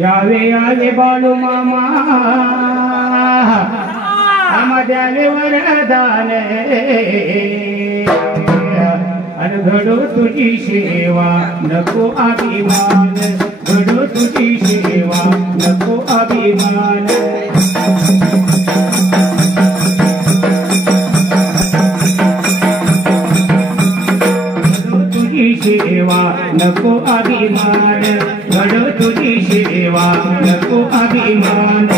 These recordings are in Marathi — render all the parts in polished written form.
यावे यावे बाळू मामा आम्हा द्यावे वरदान अन घडो तुझी सेवा नको अभिमान घडो तुझी सेवा नको अभिमान सेवा नको अभिमान घडो तुझी सेवा नको अभिमान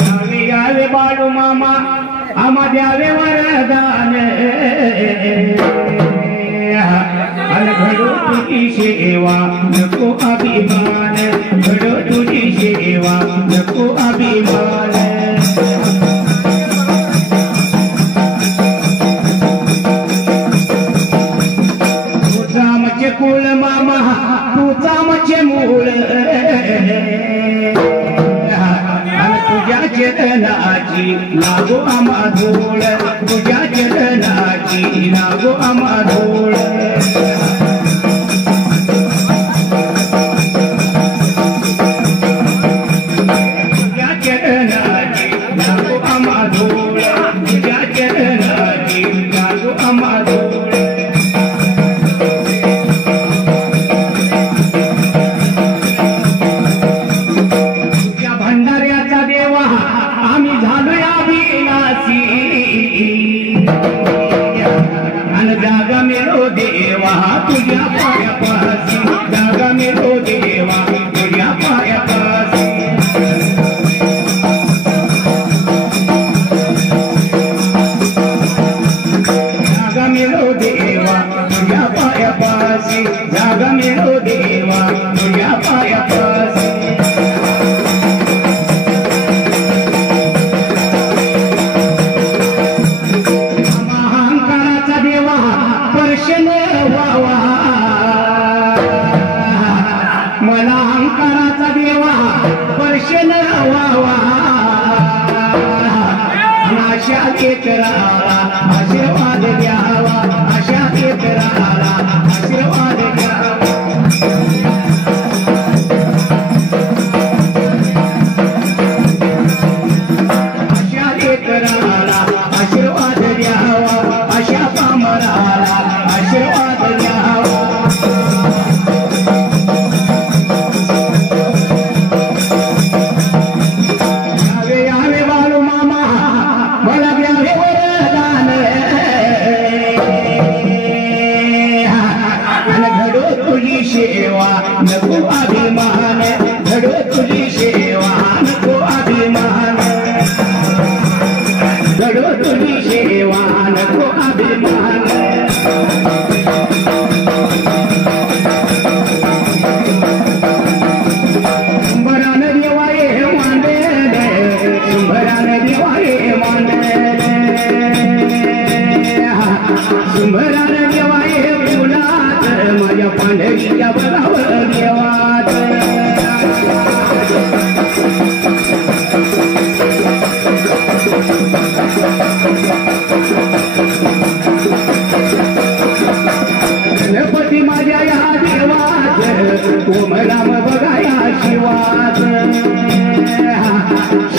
यावे यावे बाळू मामा आम्हा द्यावे वरदान घडो तुझी सेवा नको अभिमान घडो तुझी सेवा नको अभिमान कुळ मामा तुझा मचे मूळ तुझ्या चरणाची लागो आम्हा धूळ तुझ्या चरणाची लागो आम्हा धूळ तुझ्या चरणाची लागो आम्हा धूळ तुझ्या चरणाची लागो आम्हा धूळ जागा मेरो देवा तुझ्या पायापासी जागा मेरो देवा तुझ्या पायापासी जागा मेरो देवा तुझ्या पायापासी जागा मेरो देवा तुझ्या पायापासी मला अहंकाराचा देवा स्पर्शन व्हावा अशा एकराला आशीर्वाद द्यावा अशा एकराला आशीर्वाद द्यावा अशा एकराला आशीर्वाद द्यावा अशा पामराला आशीर्वाद द्यावा यावे यावे बाळू मामा मला द्यावे वरदान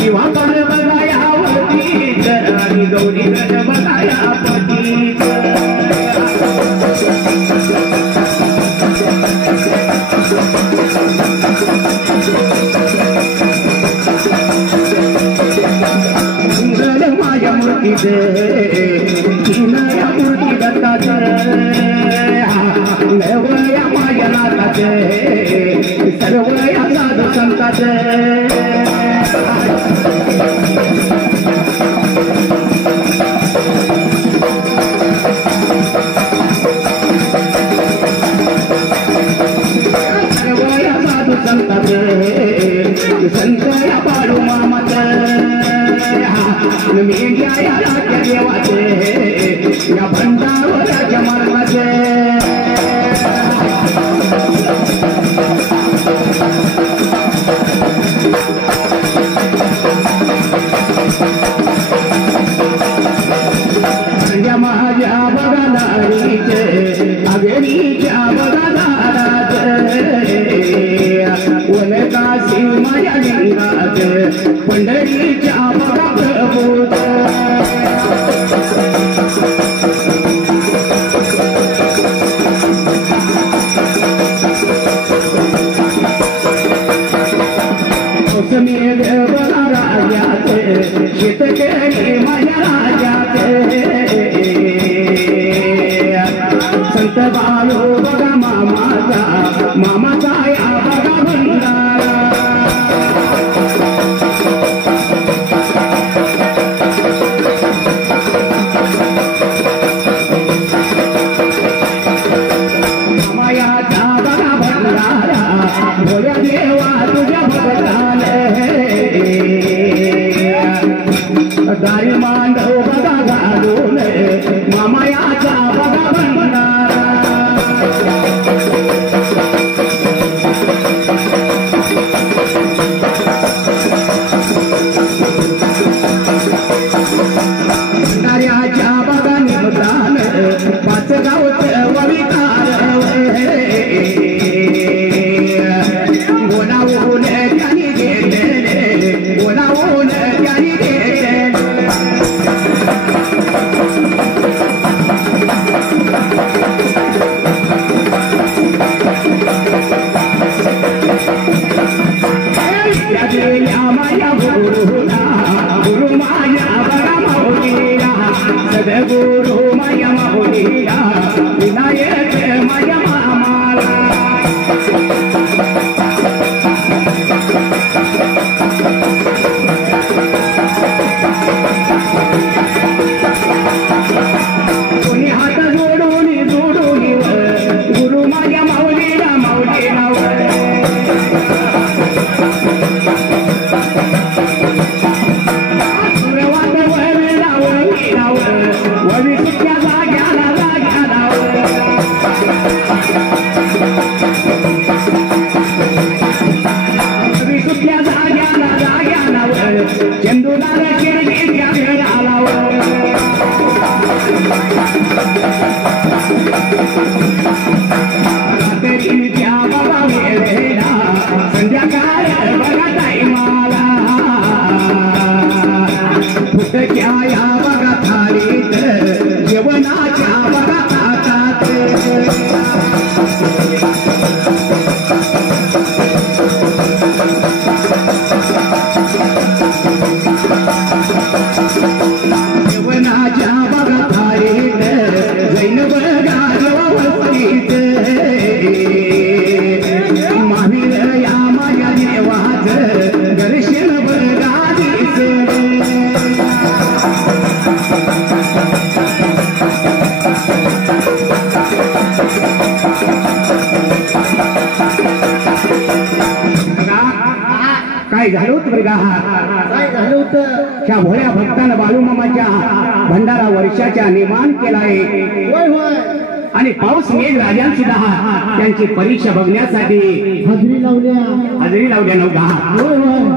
शिवाकार बघायावरती आणि गौरी गट बघायापती माझ्या मूर्तीचे नया मूर्ती दत्ताचे नवया माझ्या नाथाचे सर्व या साधू संताचे सर्व या साधू संताचे संत या बाळू मामाचे मेंढ्या या राजा देवाचे या भंडाराच्या मार्गाचे माझ्या बघादारीचे अगणीच्या बघादाराचे वनकाशी माझ्या लिंगाचे पंढरीच्या बघा प्रभूत मेघ बघा राजाचे शेतकरी माझ्या राजाचे संत बाळू बघा मामाचा या बघा भंडारा मायाचा बघा भंडारा भोल्या देवा तुझ्या भगताले दारी मांडव बघा घालून मामायाचा बघा भंडारा भंडाऱ्याच्या बघा निमतान पाच गावच वविकार बोलावून त्यांनी गेलेले बोलावून त्यांनी गेलेले माया गुरु माया बघा माऊलीला सदगुरु माया माऊलीला विनायक माया मामाला कोणी हात जोडून गुरु माझ्या माऊलीला माऊलीला सुरवात ववी सुट्या जाग्याला जाग्याला ववी सुट्या जाग्याला जाग्याला चंदुदार किडकीच्या वेळाला रात्रीच्या बघा वेळेला संध्याकाळ बघा टाईमाला फुटक्या या बघा थाळीत जेवणाच्या बघा ताटात जेवणाच्या बघा थाळीत जैन बघा जेवणीत महावीर या माझ्या देवाचं दर्शन बघा दिसले काय झालं होतं बरं काय झालं होतं त्या भोळ्या भक्तानं बाळूमामाच्या भंडारा वर्षाच्या निर्माण केलाय आणि पाऊस मेघ राजान सुद्धा त्यांची परीक्षा बघण्यासाठी हजरी लावल्या नव्हता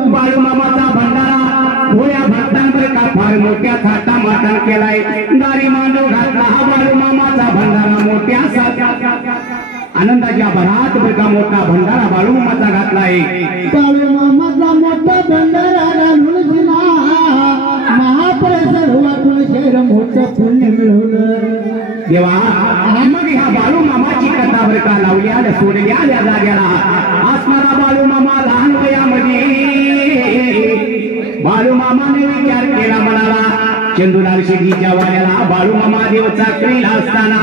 बाळूमामाचा भंडारा भोळ्या भक्तांवर का फार मोठ्या थाटा माटान केलाय दारी मांडव घातला हा बाळूमामाचा भंडारा मोठ्या आनंदाच्या भरात बरका मोठा भंडारा बाळूमामाचा घातलाय बाळूमामाचा मोठा भंडारा पुण्य मिळवलं देवा मग ह्या बाळू मामाची कथा बरं का लावल्या सोडल्या त्या जाग्याला असणारा बाळू मामा लहान वयामध्ये बाळू मामाने विचार केला म्हणाला चंदूलाल शेठीच्या वाड्याला बाळू मामा देव चाकरीला असताना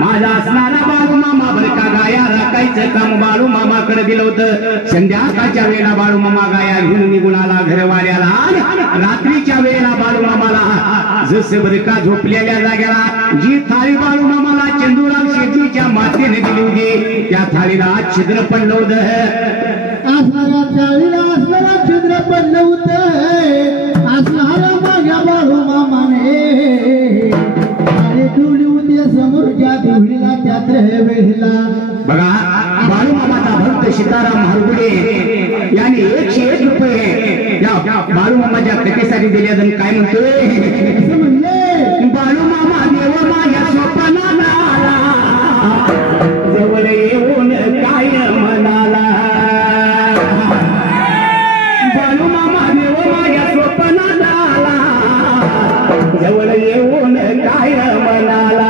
माझा असणारा बाळू मामा बरं का गाया राखायचं काम बाळू मामाकडे दिलं होतं संध्याकाळच्या वेळेला बाळू मामा गाया घेऊन निघून आला घरवाड्याला रात्रीच्या वेळेला बाळू मामाला जसं बरं का झोपलेल्या जाग्याला जी थाळी बाळू मामाला चंदूलाल शेठीच्या मातेने दिली होती त्या थाळीला छिद्र पडलं होतं असणाऱ्या चाळीला असणारा छिद्र पडलं होतं असणारा माझ्या बाळू मामाने आणि ठेवली होती समोरच्या देवळीला त्यात वेळेला बघा बाळू मामाचा भक्त सीताराम हरगुडे याने 101 रुपये या बाळू मामाच्या कथेसाठी दिले आणि काय म्हणतोय म्हणले बाळू मामा देव माझ्या स्वप्नाला आला जवळ येऊन काय म्हणाला बाळू मामा देव माझ्या स्वप्नाला आला जवळ येऊन काय म्हणाला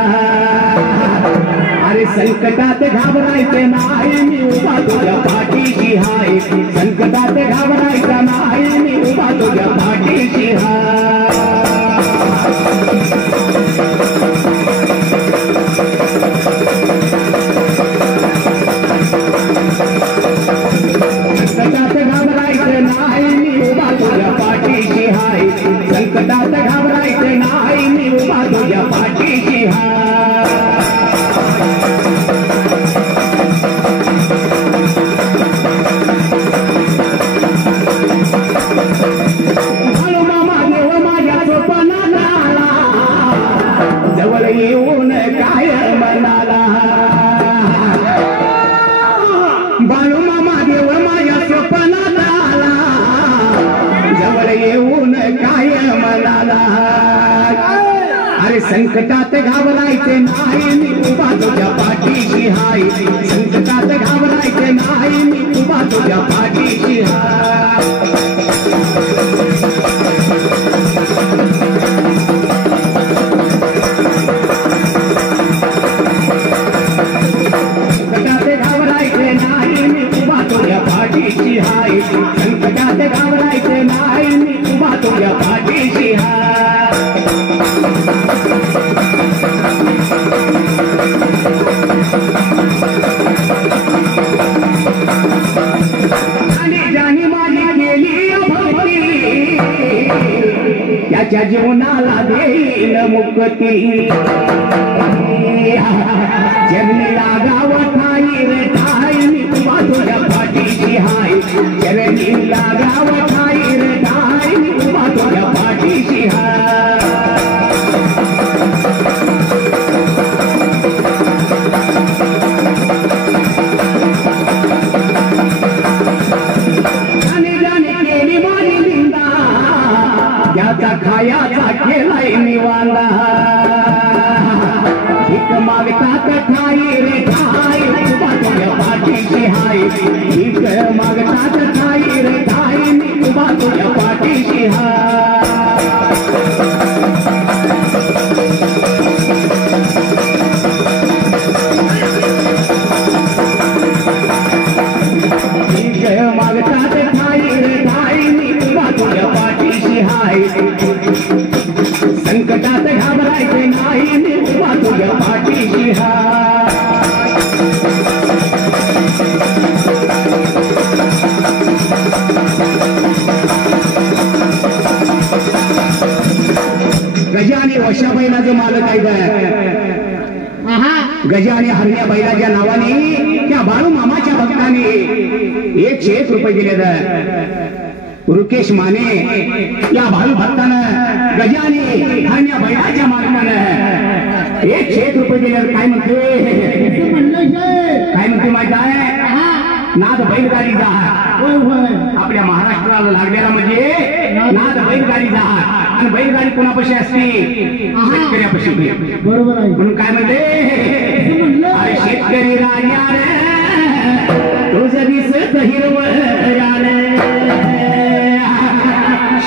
अरे संकटात घाबरायचं नाही मी उभा तुझ्या पाठीशी हाय संकटात घाबरायचं नाही मी उभा तुझ्या पाठीशी हाय संकटात घाबरायचं नाही मी उभा तुझ्या पाठीशी हाय संकटात घाबरायचं नाही मी उभा तुझ्या पाठीशी हाय बाळू मामा देव माझ्या स्वप्नाला आला जवळ येऊन काय म्हणाला बाळू मामा देव माझ्या स्वप्नाला आला जवळ येऊन काय म्हणाला अरे संकटात घाबरायचे नाही मी उभा तुझ्या पाठीशी हाय संकटात घाबरायचे नाही मी उभा तुझ्या पाठीशी हाय संकटात घाबरायचे नाही मी उभा तुझ्या पाठीशी हाय संकटात घाबरायचे नाही मी उभा तुझ्या पाठीशी हाय आणि ज्याने माझी केली भक्ती त्याच्या जीवनाला देईल मुक्ती जगने लागाव ठाई रे ठाई मी उभा तुझ्या पाठीशी हाय जगने लागाव ठाई रे ठाई मी उभा तुझ्या पाठीशी हाय खायाचा केलाय निवांदा भीक मागतात ठाई रे ठाई उभा तुझ्या पाठीशी हाय भीक मागतात ठाई रे ठाई मी उभा तुझ्या पाठीशी हाय भीक मागतात ठाई रे ठाई मी उभा तुझ्या पाठीशी हाय संकटात घाबरायचे नाही मी उभा तुझ्या पाठीशी हाय गजा आणि वशा बैलाचे मालक आहेत गजा आणि हरण्या बैलाच्या नावाने त्या बाळू मामाच्या भक्ताने 101 रुपये दिले रुकेश माने या बाळू भक्तानं गजाने हरण्या बैलाच्या मालकानं 101 रुपये दिले काय म्हणतोय काय म्हणते माहिती आहे नाद बैलगाडीचा आपल्या महाराष्ट्राला लागलेला म्हणजे नाद बैलगाडीचा आणि बैलगाडी कोणापाशी असते शेतकऱ्यापाशी बरोबर आहे म्हणून काय म्हणते अरे शेतकरी राजा तुझं दिसत हिरवं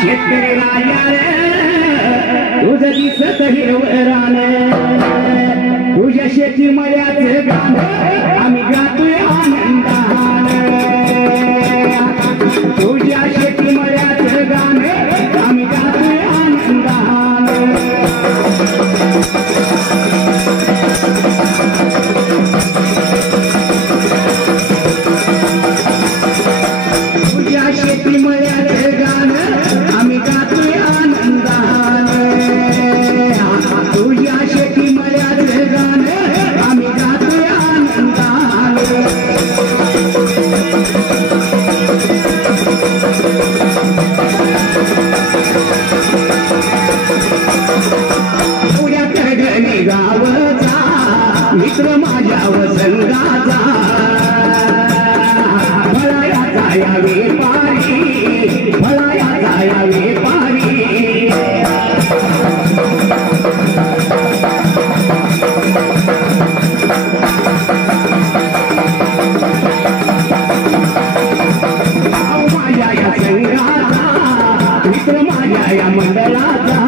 शेतकरी राजा तुझं दिसत हिरवरान तुझ्या शेती मळ्याचं गाणं आम्ही गातोय आनंदान तुझ्या शेती मळ्याचं गाणं आम्ही गातोय आनंदान तुझ्या शेती मळ्याचं गाणं आम्ही गातोय आनंदान तुझ्या शेती मळ्याचं गाणं आम्ही गातोय आनंदान पुण्या करगणी गावचा मित्र माझ्या वसंगाचा फळायाचा या वेपारी फळायाचा या वेपारी माझ्या या संघाचा मित्र माझ्या या मंडळाचा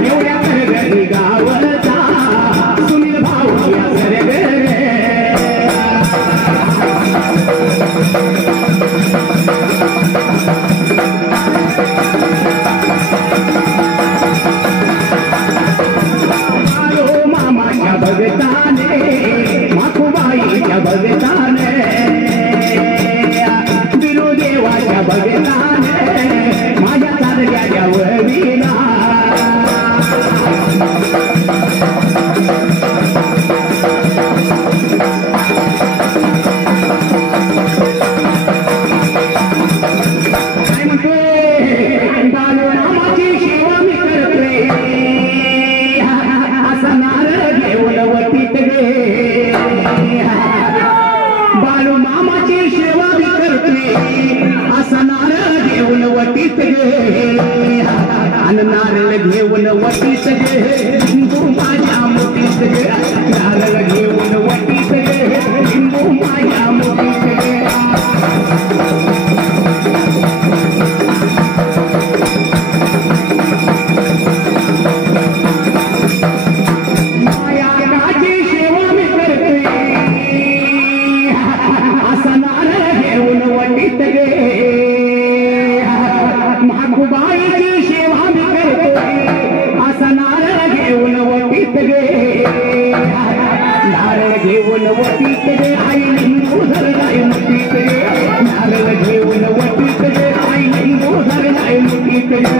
एवढ्या करगणी गावचा सुनील भाऊ या सरगरे मामाच्या भगताने माखुबाईच्या भगताने विरोदेवाच्या भगताने माझ्या सारख्याच्या वडीला काय म्हणते बालरामाची सेवा मी करते असा नारळ घेऊन वटीत गे बालू मामाची सेवा मी करते असा नारळ घेऊन वटीत गे आणि नारळ घेऊन वटीत गे हिंदू माझ्या मुठीत गे नारळ घेऊन वटीत गे हिंदू माझ्या मुठीत गे माखुबाईची सेवा मी करतोय असा नारळ घेऊन वटीत गे नारळ घेऊन वटीत गे आई लिंबू धरलाय मुठीत गे नारळ घेऊन वटीत गे आई लिंबू धरलाय मुठीत गे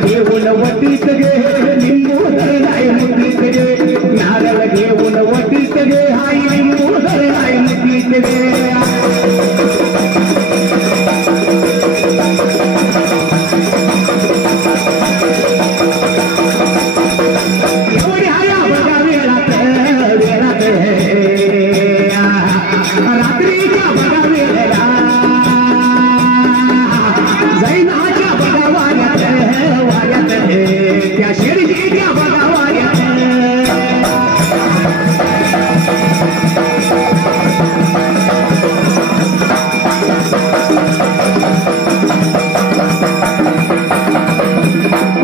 घेऊन वटीत गे लिंबू धरलाय मुठीत गे नारळ घेऊन वटीत गे हाय लिंबू धरलाय मुठीत गे एवढी हाया बघा वेळात वेळात रात्रीच्या बघा वेळेला जैनाच्या बघा वाऱ्यात वाऱ्यात त्या शिर्डीच्या बघा वाऱ्यात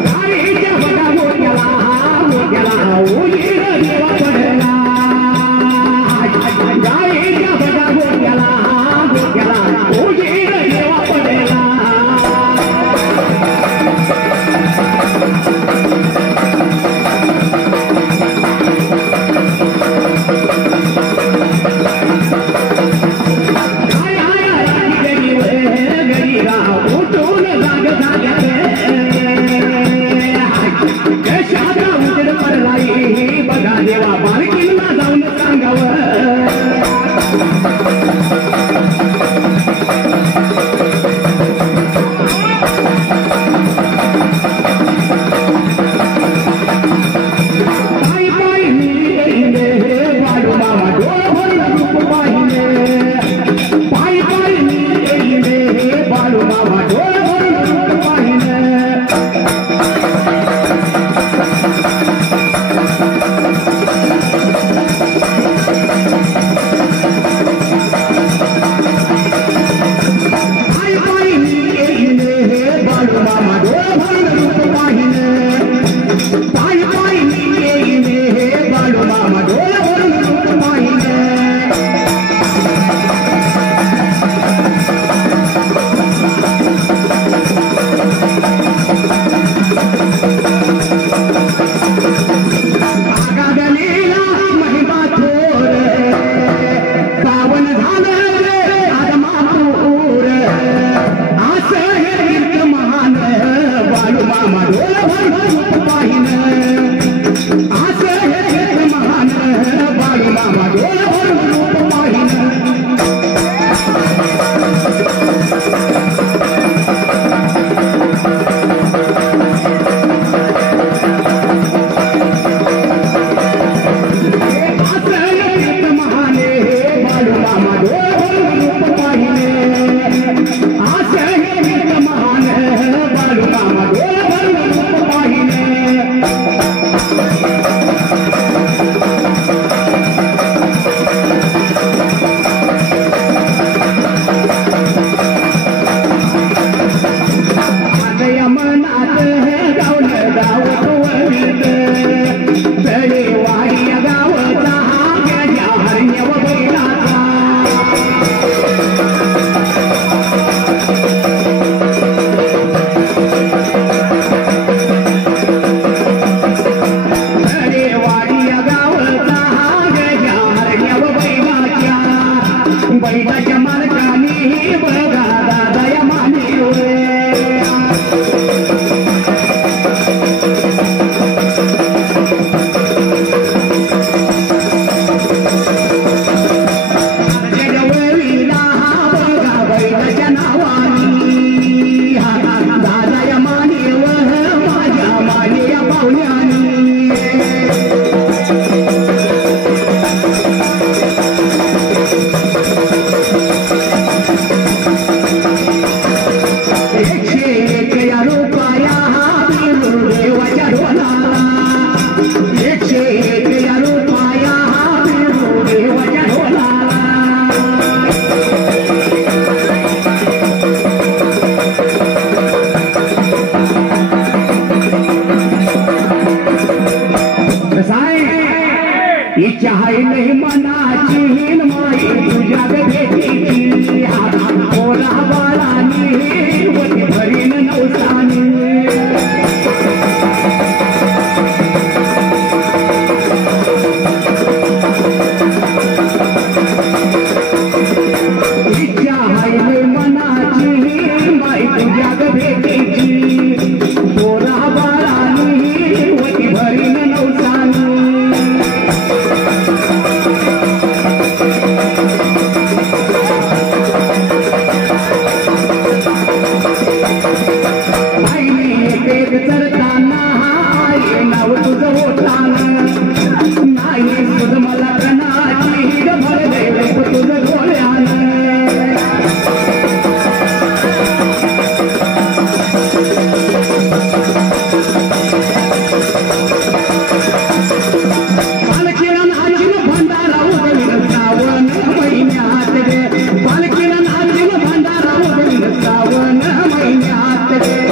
गाडीच्या बघा मोठ्याला मोठ्याला उजीर देवा पडला गाडीच्या बघा मोठ्याला मोठ्याला उजीर देवा पडला उजेड पडलाई 101 या रूपाया फिरू देवाच्या ढोलाला इच्छा आहे नाही मनाची हिन माई तुझ्या भेटीची ओला बाळानी वती भरीन नवसानी इच्छा आहे नाही मनाची हिन माई तुझ्या भेटीची ओला बाळानी वती भरीन नवसानी चरताना हाय नाव तुझं होताना नाही सुध मला कणाची भर देव तुझं डोळ्यानं पालखीला नाचीन भंडारा उगवीन श्रावण महिन्यात गे पालखीला नाचीन भंडारा उगवीन श्रावण महिन्यात गे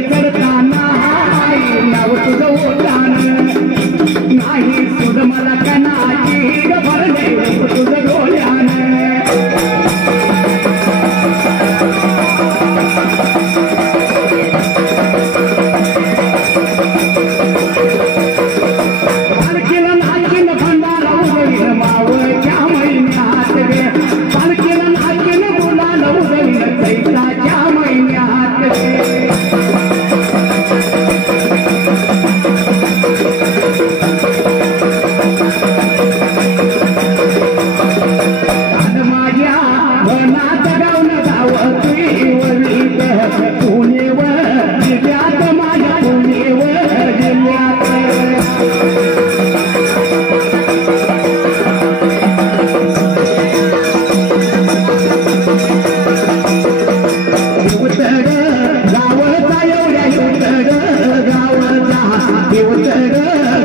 चरताना हाय नाव तुझं होताना नाही सुध मला कणाची भर देव तुझं डोळ्यानं पालखीला नाचीन भंडारा उगवीन मावळच्या महिन्यात गे पालखीला नाचीन गुलाल उगवीन चैत्राच्या महिन्यात गे माझ्या मनात गाऊन गाव तुईवरीत पुणेवर जिल्ह्यात माझ्या पुणेवर जिल्ह्यात देवतड गावचा एवढ्या देवतड गावचा देवतड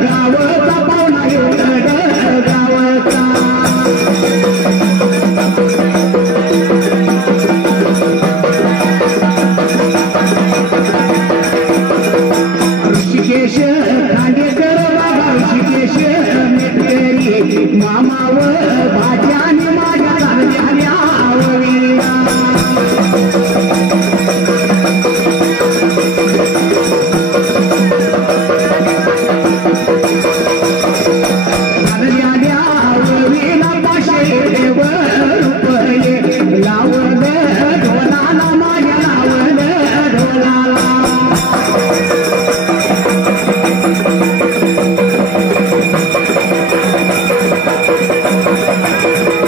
गावचा पाहुणा देवतड गावचा ऋषिकेश खांडेकर बाबा ऋषिकेश मेटकरी मामावर भाज्याने माझ्या चालल्या आवळीला चालल्या आवळीला 500 रुपये लावलं ढोलाला माझ्या लावलं ढोलाला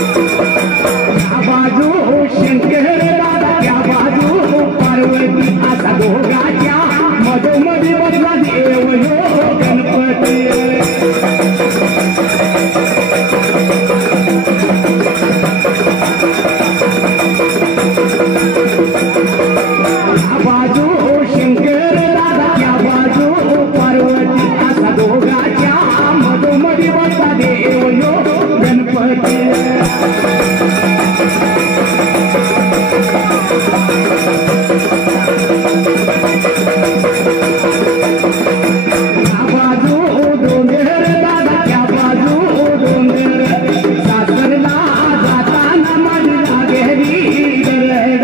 त्या बाजू शंकर दादा त्या बाजू पार्वती असा दोघाच्या मधोमधी बसला देव ह्यो गणपती त्या बाजू शंकर दादा त्या बाजू पार्वती असा दोघाच्या मधोमधी बसला देव ह्यो गणपती बाजू डोंगर दादा त्या बाजू डोंगर सासरला जाताना माझ्या घरी गरड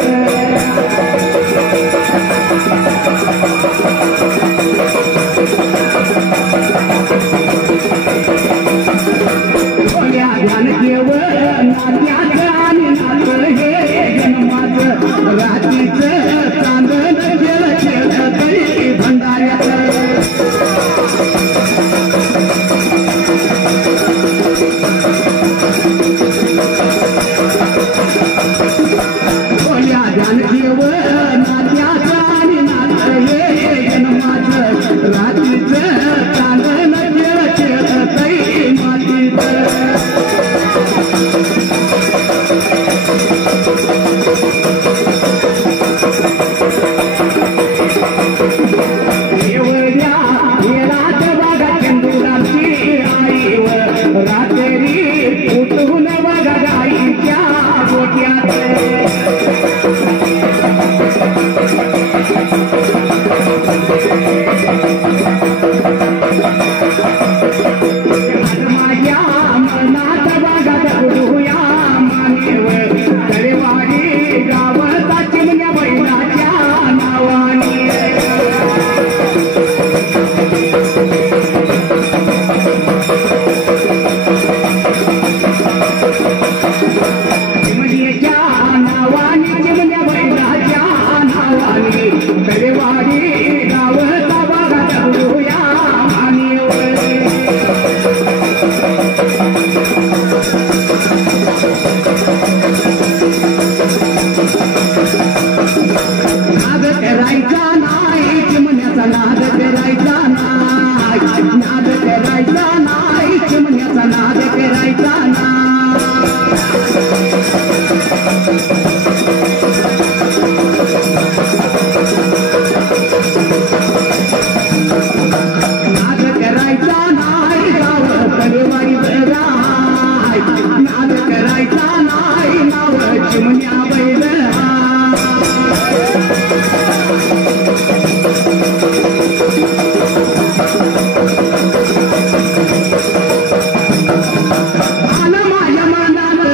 ध्यान केवळ नात्याचं माझ्या मनात बागात उडूया मानेव तळेवाडी गावाचा चिमण्या बैलाच्या नावाने चिमण्याच्या नावाने चिमण्या बैलाच्या नावाने तळेवाडी गावाचा बागात उडूया मानेव नाद करायचा नाही चिमण्याचा नाद करायचा नाही नाद करायचा नाही चिमण्याचा नाद करायचा नाद करायचा नाही गाव तळेवाडी बराय नाद करायचा नाही नाव चिमण्या बैल आलं माझ्या मनात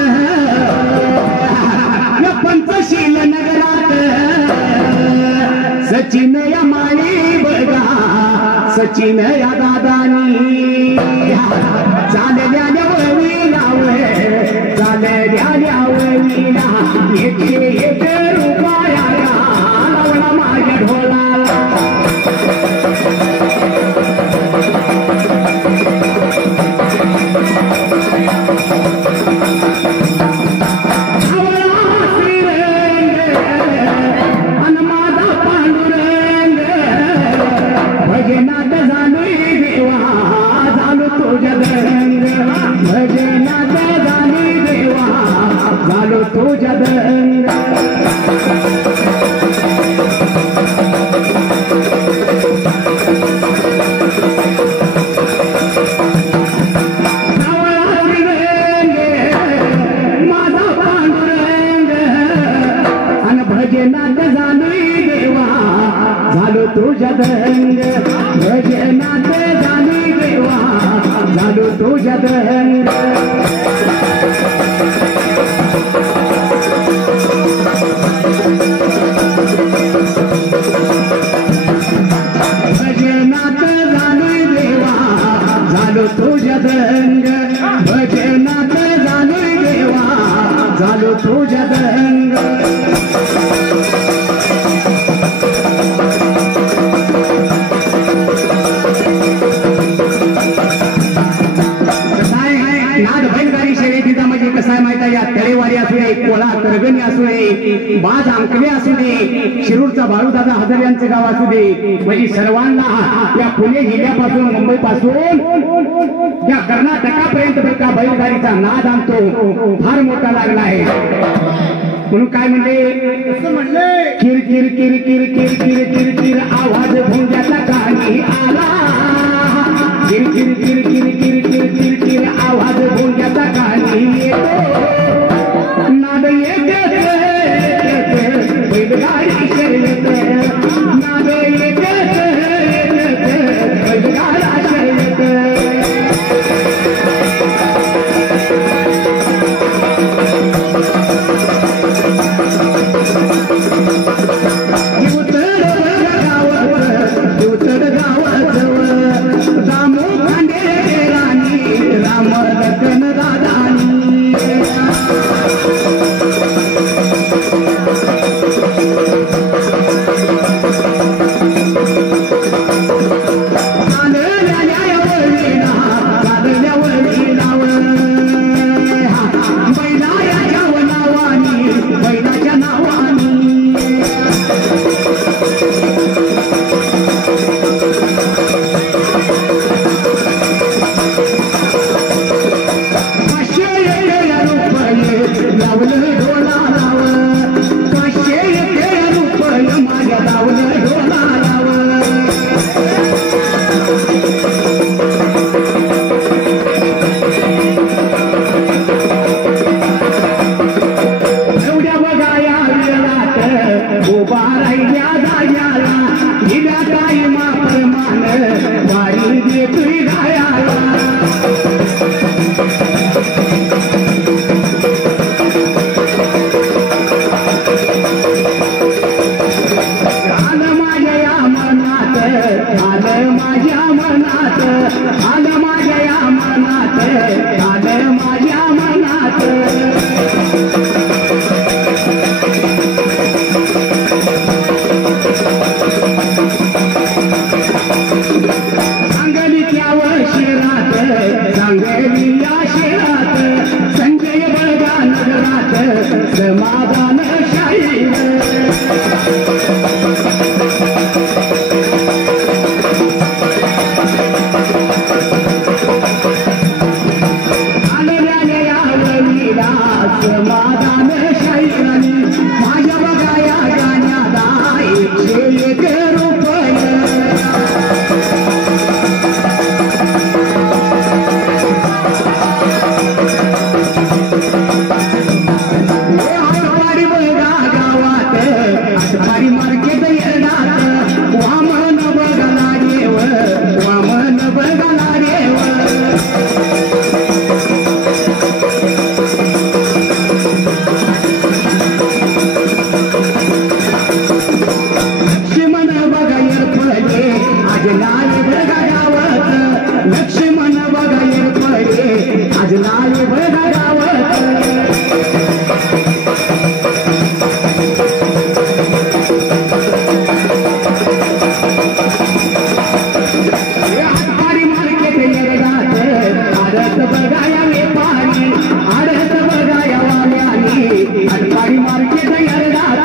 या पंचशील नगरात सचिन या माळी बघा सचिन या दादानी चालल्या वळीला चालल्या वळीला एक रुपया लावला माझ्या ढोलाला भजनात झालोय देवा झालो तुझ्या दंग भजनात झालोय देवा झालो तुझ्या दंग माझा पांडुरंग अन भजनात झालोय देवा झालो तुझ्या दंग भजनात झालोय देवा झालो तुझ्या दंग भजनात झालोय देवा झालो तुझ्या दंग भजनात झालोय देवा झालो तुझ्या दंग नाद बैलगाडी शर्यतीचा म्हणजे कसं आहे माहिती आहे या तळेवाडी असू दे कोला करगणी असू दे बाज अंकले असू दे शिरूरचा बाळूदादा हजर यांचं गाव असू दे म्हणजे सर्वांना या पुणे जिल्ह्यापासून मुंबई पासून या कर्नाटकापर्यंत बरं का बैलगाडीचा नाद आणतो फार मोठा लागला आहे म्हणून काय म्हणले किर किर किर किर किर किर किर किर आवाज भोंग्याचा कानी आला किर किर किर किर किर किर किर किर आवाज भोंग्याचा कानी येतो नाद येते बैलगाडी शर्यत नाद येते बैलगाडा शर्यत गावाजवळ दामो खांडे राणी आलं माझ्या मनात सांगली त्यावर शिरात सांगली या शिरात संजय बळगा नगरात समाधान शाहीर आलेल्या यावळीला समाधान शाहीराने माझ्या बघाया गाण्याला 101 रुपये भारी मार्केट येणार वामन बघला देव वामन बघला देव लक्ष्मण बघायर पडले आज लाल बघा गावत लक्ष्मण बघायर पडले आज लाल बघा गावत बघाया वेपारी आडत बघाया वाल्यानी अडपाडी मार्केट येणार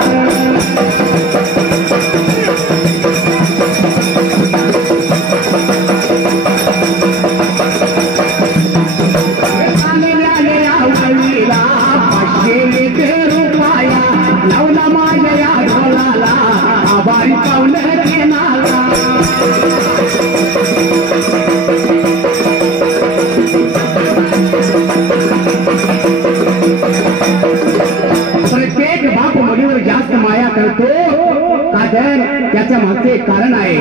आलेल्या आवळीला 501 रुपया लावला माझ्या या ढोलाला आभारी पावलं केनाला प्रत्येक बाप मुलीवर जास्त माया करतो का तर त्याच्या मागचे एक कारण आहे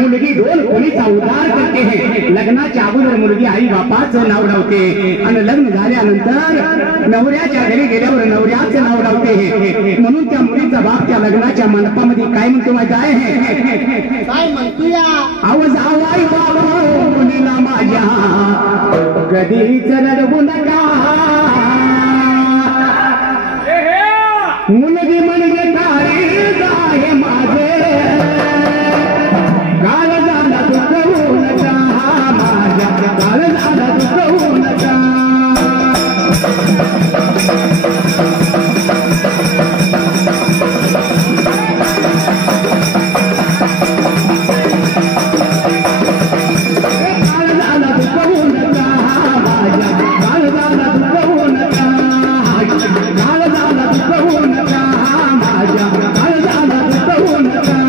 मुलगी 2 खोलीचा उद्धार करते है लग्नाच्या अगोदर मुलगी आई बापाचं नाव लावते आणि लग्न झाल्यानंतर नवऱ्याच्या घरी गेल्यावर नवऱ्याचं नाव लावते म्हणून त्या मुलीचा बाप त्या लग्नाच्या मंडपामध्ये काय म्हणतो माहिती आहे काय म्हणतोया आवाज आवाई बाबा मुलीला माझ्या कधीच रडवू नका मुलगी म्हणजे काळीज आहे माझे काळ झाला दुखवू नका माझ्या काळ झाला दुखवू नका काळ झाला दुखवू नका माझ्या काळ झाला दुखवू नका काळ झाला दुखवू नका माझ्या काळ झाला दुखवू नका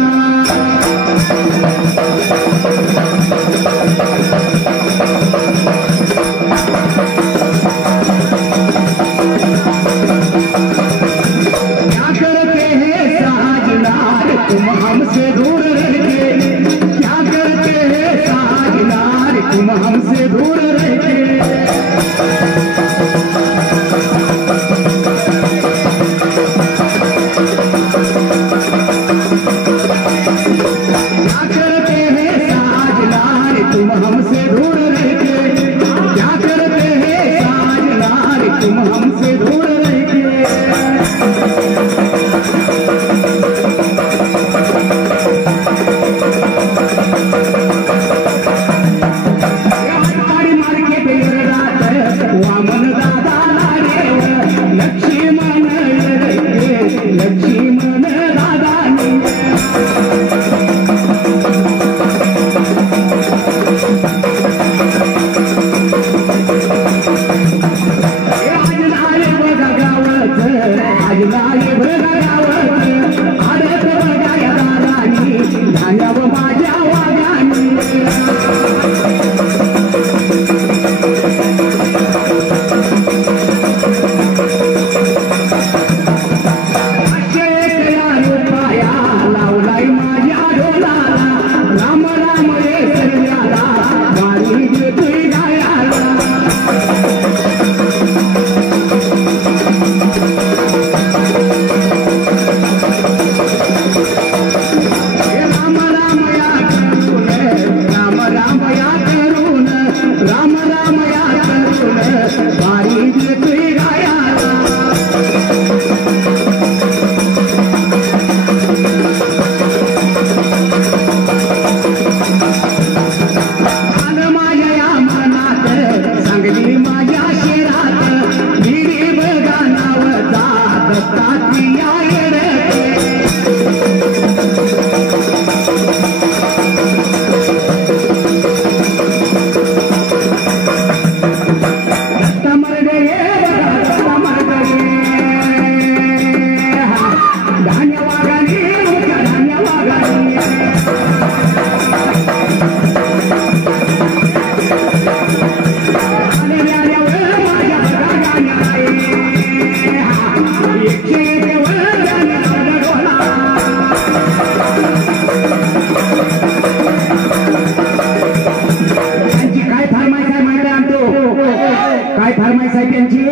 काय फरमाईश आहे त्यांची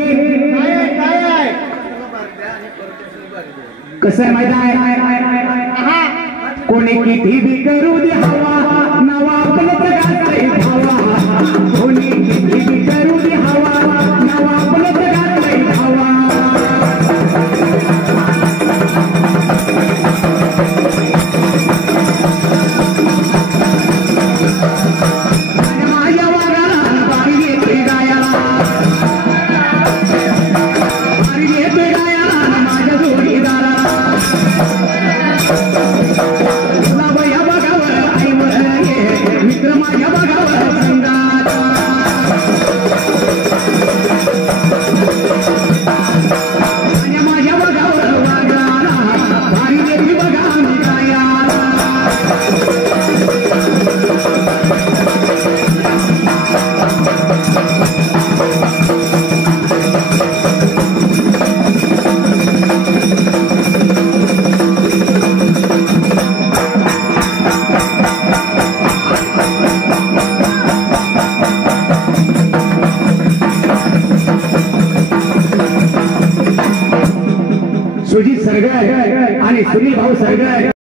काय आहे कसं आहे माहिती आहे कोणी किती बी करू दे हवा नवा आपलं जगातले भावा कोणी किती बी करू दे हवा नवा आपलं जगातले भावा माझ्या वागाला बारी येते गायाला बारी येते गायाला माझ्या जोडीदाराला या बघावर आईवर ये मित्र माझ्या बघावर संगात आणि माझ्या बघावर वागाला भारी येते बघा मी गायाला सुजित सरगर आणि सुनील भाऊ सरगर